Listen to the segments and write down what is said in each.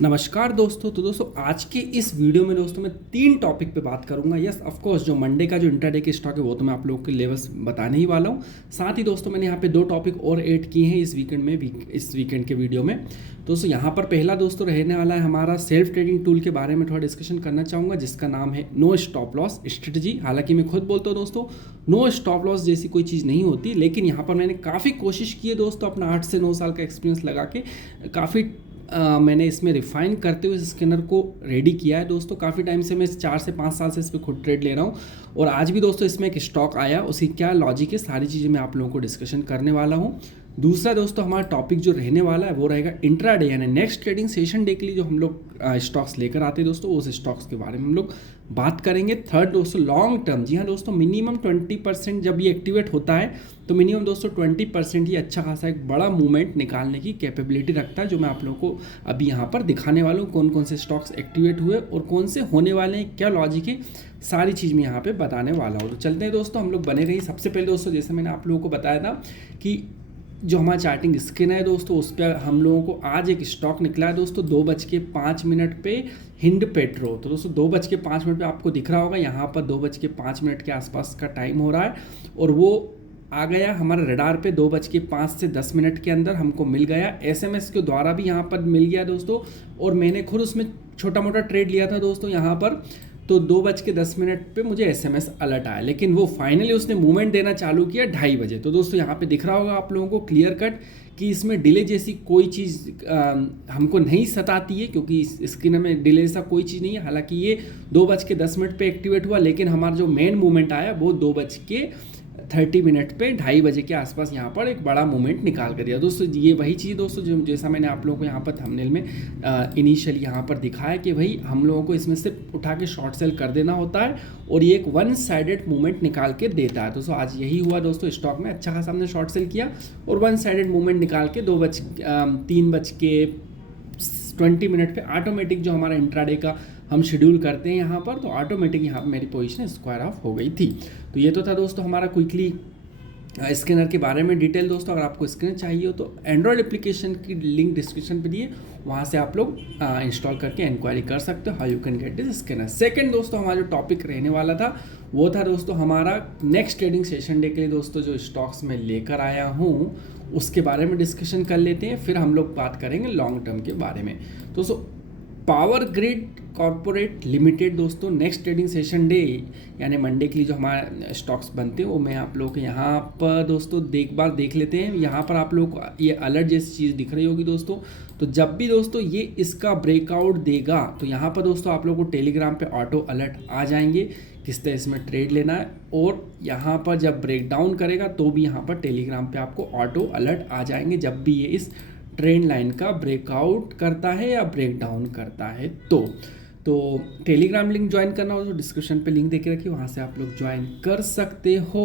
नमस्कार दोस्तों। तो दोस्तों आज के इस वीडियो में दोस्तों मैं 3 टॉपिक पे बात करूंगा। यस ऑफ कोर्स जो मंडे का जो इंट्राडे के स्टॉक है वो तो मैं आप लोगों के लेवल्स बताने ही वाला हूँ। साथ ही दोस्तों मैंने यहाँ पे 2 टॉपिक और ऐड किए हैं इस वीकेंड के वीडियो में। दोस्तों यहाँ पर पहला दोस्तों रहने वाला है हमारा सेल्फ ट्रेडिंग टूल के बारे में थोड़ा डिस्कशन करना चाहूँगा, जिसका नाम है नो स्टॉप लॉस स्ट्रेटजी। हालांकि मैं खुद बोलता हूँ दोस्तों नो स्टॉप लॉस जैसी कोई चीज़ नहीं होती, लेकिन यहाँ पर मैंने काफ़ी कोशिश की है दोस्तों अपना 8 से 9 साल का एक्सपीरियंस लगा के काफ़ी मैंने इसमें रिफाइन करते हुए इस स्कैनर को रेडी किया है दोस्तों। काफ़ी टाइम से मैं 4 से 5 साल से इस पर खुद ट्रेड ले रहा हूँ और आज भी दोस्तों इसमें एक स्टॉक आया, उसकी क्या लॉजिक है, सारी चीज़ें मैं आप लोगों को डिस्कशन करने वाला हूँ। दूसरा दोस्तों हमारा टॉपिक जो रहने वाला है वो रहेगा इंट्राडे यानी नेक्स्ट ट्रेडिंग सेशन डे के लिए जो हम लोग स्टॉक्स लेकर आते हैं दोस्तों, उस स्टॉक्स के बारे में हम लोग बात करेंगे। थर्ड दोस्तों लॉन्ग टर्म, जी हाँ दोस्तों, मिनिमम 20% जब ये एक्टिवेट होता है तो मिनिमम दोस्तों 20% ही अच्छा खासा एक बड़ा मूवमेंट निकालने की कैपेबिलिटी रखता है, जो मैं आप लोगों को अभी यहाँ पर दिखाने वाला हूँ। कौन कौन से स्टॉक्स एक्टिवेट हुए और कौन से होने वाले हैं, क्या लॉजिक है, सारी चीज़ मैं यहाँ पे बताने वाला हूँ। तो चलते हैं दोस्तों, हम लोग बने रही। सबसे पहले दोस्तों जैसे मैंने आप लोगों को बताया था कि जो हमारा चार्टिंग स्क्रीन है दोस्तों, उस पर हम लोगों को आज एक स्टॉक निकला है दोस्तों 2:05 पे हिंड पेट्रो। तो दोस्तों 2:05 पे आपको दिख रहा होगा, यहाँ पर 2:05 के आसपास का टाइम हो रहा है और वो आ गया हमारे रडार पे 2:05 से 10 मिनट के अंदर हमको मिल गया। एसएमएस के द्वारा भी यहाँ पर मिल गया दोस्तों, और मैंने खुद उसमें छोटा मोटा ट्रेड लिया था दोस्तों यहाँ पर। तो 2:10 पे मुझे एसएमएस अलर्ट आया, लेकिन वो फाइनली उसने मूवमेंट देना चालू किया 2:30 बजे। तो दोस्तों यहाँ पे दिख रहा होगा आप लोगों को क्लियर कट कि इसमें डिले जैसी कोई चीज़ हमको नहीं सताती है, क्योंकि इस स्क्रीन में डिले जैसा कोई चीज़ नहीं है। हालांकि ये 2:10 पे एक्टिवेट हुआ, लेकिन हमारा जो मेन मूवमेंट आया वो 2:30 पे 2:30 बजे के आसपास यहाँ पर एक बड़ा मूवमेंट निकाल कर दिया दोस्तों। ये वही चीज़ दोस्तों जो जैसा मैंने आप लोगों को यहाँ पर थंबनेल में इनिशियली यहाँ पर दिखाया कि भाई हम लोगों को इसमें से उठा के शॉर्ट सेल कर देना होता है और ये एक 1 साइडेड मूवमेंट निकाल के देता है दोस्तों। आज यही हुआ दोस्तों, स्टॉक में अच्छा खासा हमने शॉर्ट सेल किया और 1 साइडेड मूवमेंट निकाल के 3:20 पे ऑटोमेटिक जो हमारा इंट्राडे का हम शेड्यूल करते हैं यहाँ पर, तो ऑटोमेटिक यहाँ पर मेरी पोजीशन स्क्वायर ऑफ हो गई थी। तो ये तो था दोस्तों हमारा क्विकली स्कैनर के बारे में डिटेल। दोस्तों अगर आपको स्कैनर चाहिए हो तो एंड्रॉयड एप्लीकेशन की लिंक डिस्क्रिप्शन पे दिए, वहाँ से आप लोग इंस्टॉल करके इंक्वायरी कर सकते हो how you can get this scanner. Second दोस्तों हमारा जो टॉपिक रहने वाला था वो था दोस्तों हमारा नेक्स्ट ट्रेडिंग सेशन डे के लिए दोस्तों जो स्टॉक्स में लेकर आया हूँ उसके बारे में डिस्कशन कर लेते हैं, फिर हम लोग बात करेंगे लॉन्ग टर्म के बारे में। दोस्तों पावर ग्रिड कॉर्पोरेट लिमिटेड दोस्तों नेक्स्ट ट्रेडिंग सेशन डे यानी मंडे के लिए जो हमारे स्टॉक्स बनते हैं वो मैं आप लोगों को यहाँ पर दोस्तों देख लेते हैं। यहाँ पर आप लोग को ये अलर्ट जैसी चीज़ दिख रही होगी दोस्तों। तो जब भी दोस्तों ये इसका ब्रेकआउट देगा तो यहाँ पर दोस्तों आप लोगों को टेलीग्राम पे ऑटो अलर्ट आ जाएंगे किस तरह इसमें ट्रेड लेना है, और यहाँ पर जब ब्रेक डाउन करेगा तो भी यहाँ पर टेलीग्राम पे आपको ऑटो अलर्ट आ जाएंगे जब भी ये इस ट्रेंड लाइन का ब्रेकआउट करता है या ब्रेक डाउन करता है। तो टेलीग्राम लिंक ज्वाइन करना हो तो डिस्क्रिप्शन पे लिंक देके रखिए, वहाँ से आप लोग ज्वाइन कर सकते हो।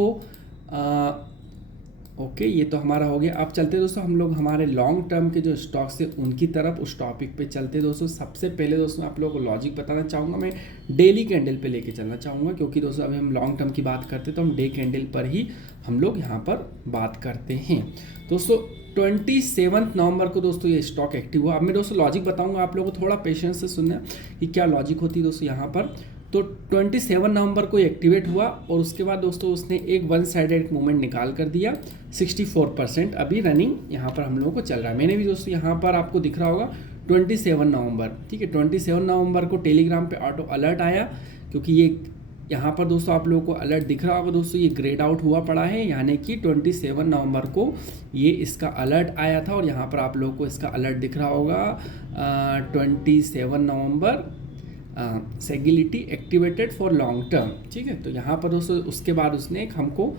ओके, ये तो हमारा हो गया। अब चलते दोस्तों हम लोग हमारे लॉन्ग टर्म के जो स्टॉक्स है उनकी तरफ, उस टॉपिक पे चलते दोस्तों। सबसे पहले दोस्तों आप लोगों को लॉजिक बताना चाहूँगा, मैं डेली कैंडल पे लेके चलना चाहूँगा, क्योंकि दोस्तों अभी हम लॉन्ग टर्म की बात करते हैं तो हम डे कैंडल पर ही हम लोग यहाँ पर बात करते हैं दोस्तों। 27 नवंबर को दोस्तों ये स्टॉक एक्टिव हुआ। अब मैं दोस्तों लॉजिक बताऊंगा, आप लोगों को थोड़ा पेशेंस से सुनना कि क्या लॉजिक होती है दोस्तों यहाँ पर। तो 27 नवंबर को एक्टिवेट हुआ और उसके बाद दोस्तों उसने एक 1 साइडेड मूवमेंट निकाल कर दिया। 64% अभी रनिंग यहाँ पर हम लोगों को चल रहा है। मैंने भी दोस्तों यहाँ पर आपको दिख रहा होगा 27 नवंबर, ठीक है, 27 नवंबर को टेलीग्राम पे ऑटो अलर्ट आया, क्योंकि ये यहाँ पर दोस्तों आप लोगों को अलर्ट दिख रहा होगा दोस्तों, ये ग्रेड आउट हुआ पड़ा है, यानी कि 27 नवंबर को ये इसका अलर्ट आया था और यहाँ पर आप लोगों को इसका अलर्ट दिख रहा होगा 27 नवंबर सेगिलिटी एक्टिवेटेड फॉर लॉन्ग टर्म, ठीक है। तो यहाँ पर दोस्तों उसके बाद उसने एक हमको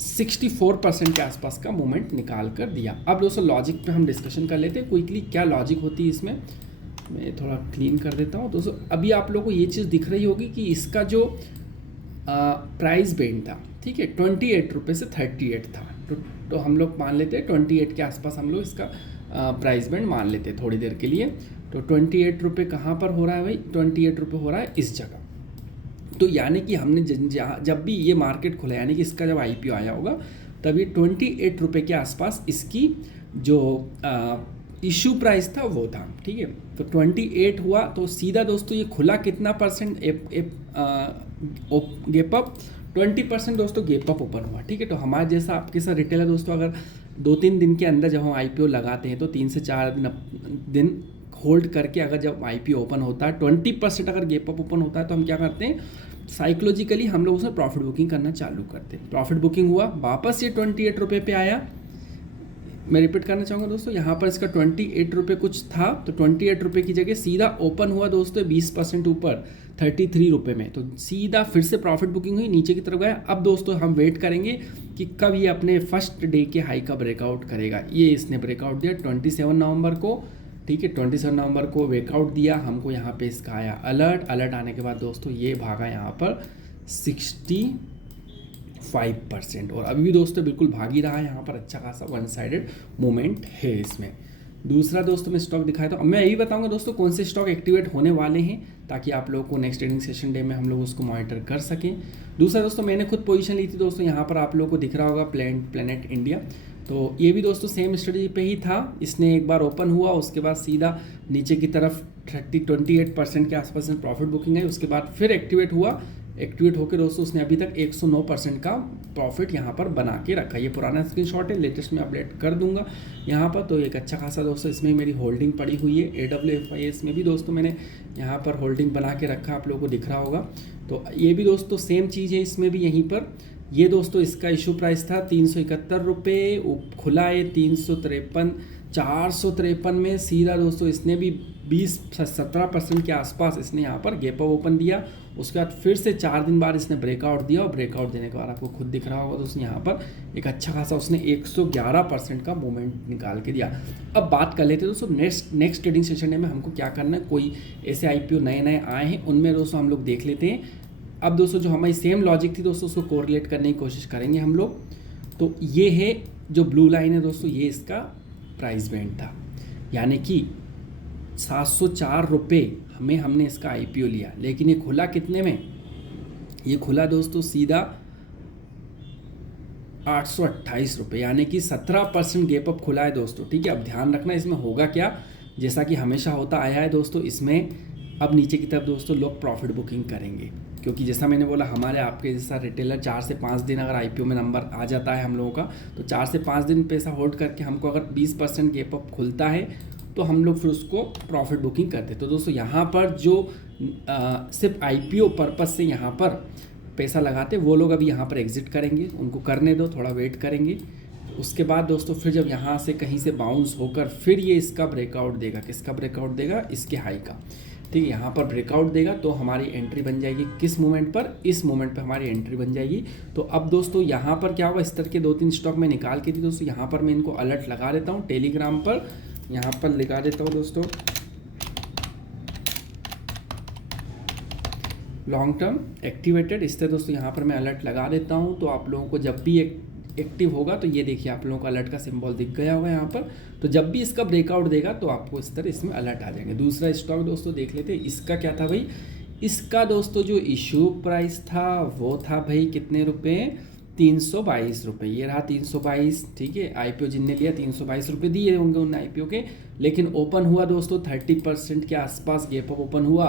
64% के आसपास का मूवमेंट निकाल कर दिया। अब दोस्तों लॉजिक पे हम डिस्कशन कर लेते हैं क्विकली, क्या लॉजिक होती है इसमें। मैं थोड़ा क्लीन कर देता हूँ दोस्तों। अभी आप लोगों को ये चीज़ दिख रही होगी कि इसका जो प्राइस बैंड था, ठीक है, 28 रुपये से 38 था। तो हम लोग मान लेते हैं 28 के आसपास हम लोग इसका प्राइस बैंड मान लेते हैं थोड़ी देर के लिए। तो 28 रुपये कहाँ पर हो रहा है भाई, 28 रुपये हो रहा है इस जगह। तो यानी कि हमने जब भी ये मार्केट खुला, यानी कि इसका जब IPO आया होगा तब ये 28 रुपये के आसपास इसकी जो इशू प्राइस था वो था, ठीक है। तो 28 हुआ तो सीधा दोस्तों ये खुला कितना परसेंट गेप अप, 20% दोस्तों गेप अप ओपन हुआ, ठीक है। तो हमारे जैसा आपके साथ रिटेलर दोस्तों अगर 2-3 दिन के अंदर जब हम IPO लगाते हैं तो 3 से 4 दिन होल्ड करके अगर जब IPO ओपन होता है 20% अगर गेप अप ओपन होता है तो हम क्या करते हैं, साइकोलॉजिकली हम लोग उसमें प्रॉफिट बुकिंग करना चालू करते हैं। प्रॉफिट बुकिंग हुआ, वापस ये 28 रुपये पे आया। मैं रिपीट करना चाहूँगा दोस्तों, यहाँ पर इसका 28 रुपये कुछ था, तो 28 रुपये की जगह सीधा ओपन हुआ दोस्तों 20% ऊपर 33 रुपये में, तो सीधा फिर से प्रॉफिट बुकिंग हुई, नीचे की तरफ गया। अब दोस्तों हम वेट करेंगे कि कब ये अपने फर्स्ट डे के हाई का ब्रेकआउट करेगा। ये इसने ब्रेकआउट दिया 27 नवंबर को, ठीक है। 27 नवंबर को ब्रेकआउट दिया हमको, यहाँ पे इसका आया अलर्ट आने के बाद दोस्तों ये भागा यहाँ पर 65%, और अभी भी दोस्तों बिल्कुल भाग ही रहा है। यहाँ पर अच्छा खासा वन साइडेड मूवमेंट है इसमें। दूसरा दोस्तों मैं स्टॉक दिखाया था, अब मैं यही बताऊंगा दोस्तों कौन से स्टॉक एक्टिवेट होने वाले हैं, ताकि आप लोगों को नेक्स्ट ट्रेडिंग सेशन डे में हम लोग उसको मॉनिटर कर सकें। दूसरा दोस्तों मैंने खुद पोजीशन ली थी दोस्तों, यहाँ पर आप लोगों को दिख रहा होगा प्लेनेट इंडिया, तो ये भी दोस्तों सेम स्ट्रेटजी पे ही था। इसने एक बार ओपन हुआ, उसके बाद सीधा नीचे की तरफ 28% के आसपास प्रॉफिट बुकिंग है, उसके बाद फिर एक्टिवेट हुआ। एक्टिवेट होकर दोस्तों उसने अभी तक 109% का प्रॉफिट यहाँ पर बना के रखा। ये पुराना स्क्रीनशॉट है, लेटेस्ट में अपडेट कर दूंगा यहाँ पर। तो एक अच्छा खासा दोस्तों इसमें मेरी होल्डिंग पड़ी हुई है। AWFIS में भी दोस्तों मैंने यहाँ पर होल्डिंग बना के रखा, आप लोगों को दिख रहा होगा। तो ये भी दोस्तों सेम चीज़ है, इसमें भी यहीं पर ये दोस्तों इसका इशू प्राइस था 371 रुपये, खुला है 353, 453 में सीधा दोस्तों इसने भी 17% के आसपास इसने यहाँ पर गैप अप ओपन दिया। उसके बाद फिर से 4 दिन बाद इसने ब्रेकआउट दिया, और ब्रेकआउट देने के बाद आपको खुद दिख रहा होगा दोस्तों यहाँ पर एक अच्छा खासा उसने 111% का मूवमेंट निकाल के दिया। अब बात कर लेते हैं दोस्तों नेक्स्ट ट्रेडिंग सेशन में हमको क्या करना है। कोई ऐसे IPO नए आए हैं, उनमें दोस्तों हम लोग देख लेते हैं। अब दोस्तों जो हमारी सेम लॉजिक थी दोस्तों उसको कोरिलेट करने की कोशिश करेंगे हम लोग। तो ये है जो ब्लू लाइन है दोस्तों, ये इसका प्राइस बैंड था, यानी कि 704 रुपये हमने इसका IPO लिया, लेकिन ये खुला कितने में, ये खुला दोस्तों सीधा 828 रुपये, यानी कि 17% गैप अप खुला है दोस्तों, ठीक है। अब ध्यान रखना इसमें होगा क्या, जैसा कि हमेशा होता आया है दोस्तों, इसमें अब नीचे की तरफ दोस्तों लोग प्रॉफिट बुकिंग करेंगे, क्योंकि जैसा मैंने बोला हमारे आपके जैसा रिटेलर 4 से 5 दिन अगर IPO में नंबर आ जाता है हम लोगों का, तो 4 से 5 दिन पैसा होल्ड करके हमको अगर 20% गैप अप खुलता है तो हम लोग फिर उसको प्रॉफिट बुकिंग करते हैं। तो दोस्तों यहाँ पर जो सिर्फ IPO पर्पज़ से यहाँ पर पैसा लगाते वो लोग अभी यहाँ पर एग्जिट करेंगे, उनको करने दो, थोड़ा वेट करेंगे। उसके बाद दोस्तों फिर जब यहाँ से कहीं से बाउंस होकर फिर ये इसका ब्रेकआउट देगा, किसका ब्रेकआउट देगा, इसके हाई का, ठीक है। यहाँ पर ब्रेकआउट देगा तो हमारी एंट्री बन जाएगी किस मोमेंट पर, इस मोमेंट पर हमारी एंट्री बन जाएगी। तो अब दोस्तों यहाँ पर क्या होगा, इस तरह के 2-3 स्टॉक मैं निकाल के थी दोस्तों, यहाँ पर मैं इनको अलर्ट लगा देता हूँ टेलीग्राम पर, यहाँ पर लगा देता हूँ दोस्तों लॉन्ग टर्म एक्टिवेटेड, इस तरह दोस्तों यहाँ पर मैं अलर्ट लगा देता हूँ। तो आप लोगों को जब भी एक्टिव होगा तो ये देखिए आप लोगों को अलर्ट का सिंबल दिख गया होगा यहाँ पर, तो जब भी इसका ब्रेकआउट देगा तो आपको इस तरह इसमें अलर्ट आ जाएंगे। दूसरा स्टॉक दोस्तों देख लेते हैं, इसका क्या था भाई, इसका दोस्तों जो इशू प्राइस था वो था भाई कितने रुपए, 322 रुपये, ये रहा 322, ठीक है। IPO जिनने लिया 322 रुपये दिए होंगे उन IPO के, लेकिन ओपन हुआ दोस्तों 30% के आसपास गैप अप ओपन हुआ।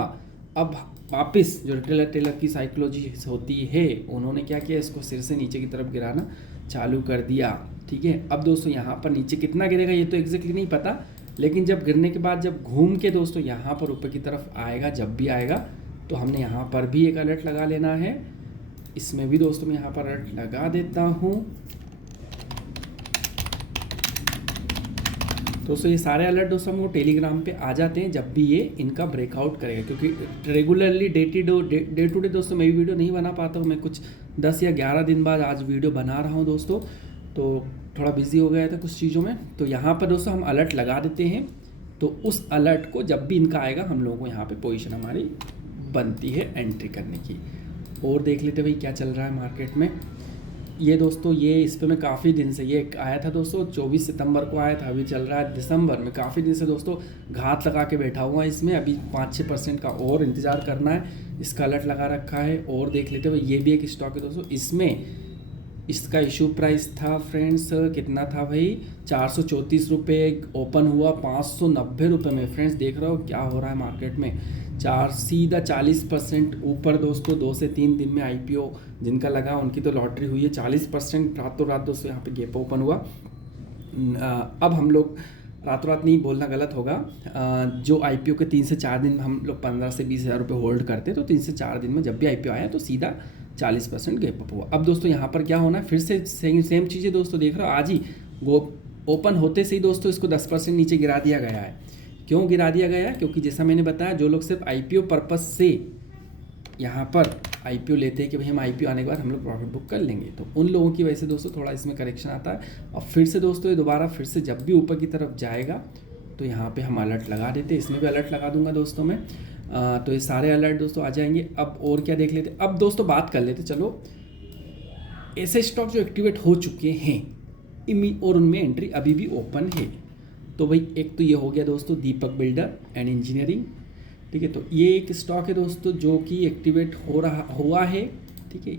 अब वापस जो रिटेलर की साइकोलॉजी होती है, उन्होंने क्या किया, इसको सिर से नीचे की तरफ गिराना चालू कर दिया, ठीक है। अब दोस्तों यहाँ पर नीचे कितना गिरेगा ये तो एग्जैक्टली नहीं पता, लेकिन जब गिरने के बाद जब घूम के दोस्तों यहाँ पर ऊपर की तरफ आएगा, जब भी आएगा तो हमने यहाँ पर भी एक अलर्ट लगा लेना है। इसमें भी दोस्तों मैं यहाँ पर अलर्ट लगा देता हूँ। दोस्तों ये सारे अलर्ट दोस्तों हमको टेलीग्राम पे आ जाते हैं जब भी ये इनका ब्रेकआउट करेगा, क्योंकि रेगुलरली डे टू डे दोस्तों मैं भी वीडियो नहीं बना पाता हूँ। मैं कुछ 10 या 11 दिन बाद आज वीडियो बना रहा हूँ दोस्तों, तो थोड़ा बिजी हो गया था कुछ चीज़ों में। तो यहाँ पर दोस्तों हम अलर्ट लगा देते हैं, तो उस अलर्ट को जब भी इनका आएगा हम लोगों को यहाँ पर पोजिशन हमारी बनती है एंट्री करने की। और देख लेते भाई क्या चल रहा है मार्केट में। ये दोस्तों ये इस पर मैं काफ़ी दिन से, ये आया था दोस्तों 24 सितंबर को आया था, अभी चल रहा है दिसंबर में। काफ़ी दिन से दोस्तों घात लगा के बैठा हुआ है इसमें, अभी 5-6% का और इंतज़ार करना है। इसका अलर्ट लगा रखा है। और देख लेते हुए ये भी एक स्टॉक है दोस्तों, इसमें इसका इशू प्राइस था फ्रेंड्स कितना था भाई, 434 रुपये। ओपन हुआ 590 रुपये में। फ्रेंड्स देख रहे हो क्या हो रहा है मार्केट में, सीधा 40% ऊपर दोस्तों। 2 से 3 दिन में IPO जिनका लगा उनकी तो लॉटरी हुई है। 40% रातों रात दोस्तों यहाँ पे गैप ओपन हुआ। अब हम लोग रातों रात नहीं बोलना गलत होगा, जो IPO के 3 से 4 दिन हम लोग 15 से 20 हज़ार रुपये होल्ड करते, तो 3 से 4 दिन में जब भी IPO आया तो सीधा 40% गैप अप हुआ। अब दोस्तों यहाँ पर क्या होना है, फिर से सेम चीज़ें दोस्तों देख रहे हो। आज ही ओपन होते से ही दोस्तों इसको 10% नीचे गिरा दिया गया है। क्यों गिरा दिया गया है, क्योंकि जैसा मैंने बताया, जो लोग सिर्फ IPO पर्पज़ से यहाँ पर IPO लेते हैं कि भाई हम IPO आने के बाद हम लोग प्रॉफिट बुक कर लेंगे, तो उन लोगों की वजह से दोस्तों थोड़ा इसमें करेक्शन आता है। और फिर से दोस्तों ये दोबारा फिर से जब भी ऊपर की तरफ जाएगा तो यहाँ पे हम अलर्ट लगा देते हैं। इसमें भी अलर्ट लगा दूंगा दोस्तों मैं। तो ये सारे अलर्ट दोस्तों आ जाएंगे। अब और क्या देख लेते, अब दोस्तों बात कर लेते चलो ऐसे स्टॉक जो एक्टिवेट हो चुके हैं और उनमें एंट्री अभी भी ओपन है। तो भाई एक तो ये हो गया दोस्तों दीपक बिल्डर एंड इंजीनियरिंग, ठीक है। तो ये एक स्टॉक है दोस्तों जो कि एक्टिवेट हुआ है, ठीक है।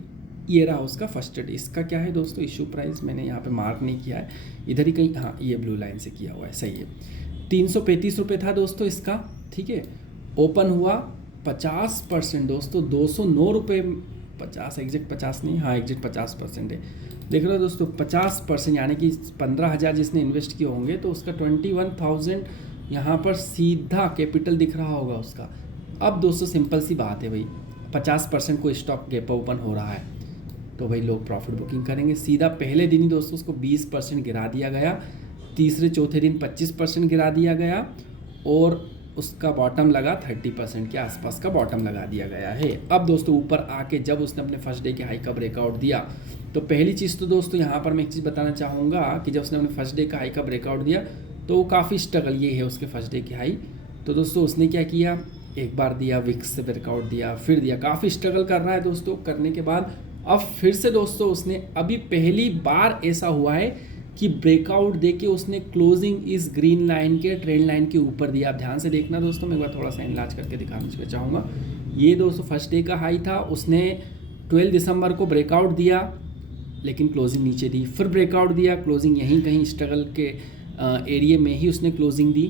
ये रहा उसका फर्स्ट डे। इसका क्या है दोस्तों इशू प्राइस, मैंने यहाँ पे मार्क नहीं किया है, इधर ही कहीं, हाँ ये ब्लू लाइन से किया हुआ है, सही है। 335 रुपये था दोस्तों इसका, ठीक है। ओपन हुआ 50% दोस्तों 209 रुपये 50, एग्जैक्ट 50 नहीं, हाँ एग्जैक्ट 50% है। देख रहे हो दोस्तों 50%, यानी कि 15,000 जिसने इन्वेस्ट किए होंगे तो उसका 21,000 यहाँ पर सीधा कैपिटल दिख रहा होगा उसका। अब दोस्तों सिंपल सी बात है भाई, 50% को स्टॉक गैप ओपन हो रहा है तो भाई लोग प्रॉफिट बुकिंग करेंगे। सीधा पहले दिन ही दोस्तों उसको 20% गिरा दिया गया, तीसरे चौथे दिन 25% गिरा दिया गया, और उसका बॉटम लगा 30% के आसपास का बॉटम लगा दिया गया है। अब दोस्तों ऊपर आके जब उसने अपने फर्स्ट डे के हाई का ब्रेकआउट दिया, तो पहली चीज़ तो दोस्तों यहाँ पर मैं एक चीज़ बताना चाहूँगा कि जब उसने अपने फर्स्ट डे का हाई का ब्रेकआउट दिया तो वो काफ़ी स्ट्रगल, ये है उसके फर्स्ट डे की हाई। तो दोस्तों उसने क्या किया, एक बार दिया, विक्स से ब्रेकआउट दिया, फिर दिया, काफ़ी स्ट्रगल कर रहा है दोस्तों। करने के बाद अब फिर से दोस्तों उसने अभी पहली बार ऐसा हुआ है कि ब्रेकआउट देके उसने क्लोजिंग इस ग्रीन लाइन के ट्रेंड लाइन के ऊपर दिया। आप ध्यान से देखना दोस्तों, मैं एक बार थोड़ा सा इनलार्ज करके दिखाना चाहूँगा। ये दोस्तों फर्स्ट डे का हाई था, उसने 12 दिसंबर को ब्रेकआउट दिया लेकिन क्लोजिंग नीचे दी, फिर ब्रेकआउट दिया, क्लोजिंग यहीं कहीं स्ट्रगल के एरिया में ही उसने क्लोजिंग दी,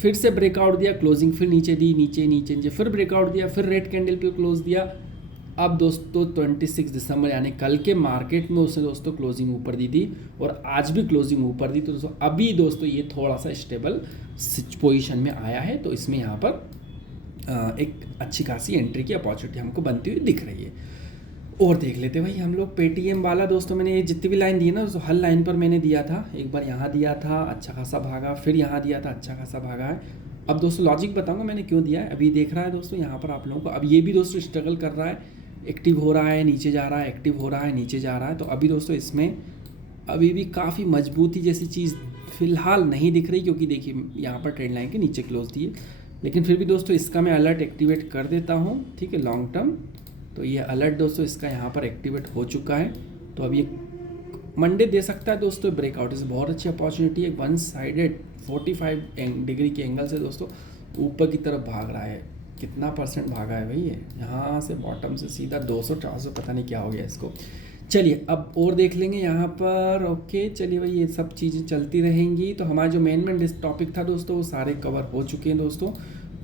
फिर से ब्रेकआउट दिया, क्लोजिंग फिर नीचे दी, नीचे, फिर ब्रेकआउट दिया, फिर रेड कैंडल पे क्लोज दिया। अब दोस्तों 26 दिसंबर यानी कल के मार्केट में उसने दोस्तों क्लोजिंग ऊपर दी थी और आज भी क्लोजिंग ऊपर दी। तो दोस्तों अभी दोस्तों ये थोड़ा सा स्टेबल पोजीशन में आया है, तो इसमें यहाँ पर एक अच्छी खासी एंट्री की अपॉर्चुनिटी हमको बनती हुई दिख रही है। और देख लेते भाई हम लोग पेटीएम वाला दोस्तों, मैंने ये जितनी भी लाइन दी है ना, हर लाइन पर मैंने दिया था। एक बार यहाँ दिया था, अच्छा खासा भागा, फिर यहाँ दिया था, अच्छा खासा भागा है। अब दोस्तों लॉजिक बताऊंगा मैंने क्यों दिया है। अभी देख रहा है दोस्तों यहाँ पर आप लोगों को, अब ये भी दोस्तों स्ट्रगल कर रहा है, एक्टिव हो रहा है, नीचे जा रहा है, एक्टिव हो रहा है, नीचे जा रहा है। तो अभी दोस्तों इसमें अभी भी काफ़ी मजबूती जैसी चीज़ फिलहाल नहीं दिख रही, क्योंकि देखिए यहाँ पर ट्रेंड लाइन के नीचे क्लोज दिए। लेकिन फिर भी दोस्तों इसका मैं अलर्ट एक्टिवेट कर देता हूँ, ठीक है, लॉन्ग टर्म। तो ये अलर्ट दोस्तों इसका यहाँ पर एक्टिवेट हो चुका है। तो अब ये मंडे दे सकता है दोस्तों ब्रेकआउट। इस बहुत अच्छी अपॉर्चुनिटी है, वन साइडेड 45 डिग्री के एंगल से दोस्तों ऊपर की तरफ भाग रहा है। कितना परसेंट भागा है भाई ये, यहाँ से बॉटम से सीधा 200-400, पता नहीं क्या हो गया इसको। चलिए अब और देख लेंगे यहाँ पर। ओके चलिए भाई, ये सब चीज़ें चलती रहेंगी। तो हमारा जो मेन टॉपिक था दोस्तों वो सारे कवर हो चुके हैं दोस्तों।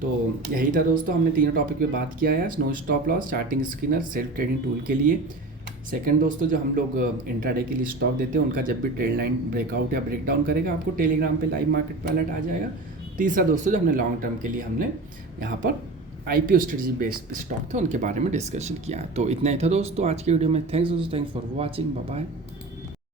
तो यही था दोस्तों, हमने तीनों टॉपिक पे बात किया है। No stop loss, charting screener, self trading tool के लिए। सेकंड दोस्तों, जो हम लोग इंट्राडे के लिए स्टॉक देते हैं उनका जब भी ट्रेंड लाइन ब्रेकआउट या ब्रेकडाउन करेगा आपको टेलीग्राम पे लाइव मार्केट पे अलर्ट आ जाएगा। तीसरा दोस्तों, जो हमने लॉन्ग टर्म के लिए हमने यहाँ पर IPO स्ट्रेटजी बेस्ड स्टॉक थे उनके बारे में डिस्कशन किया। तो इतना ही था दोस्तों आज की वीडियो में। Thanks for watching, bye bye.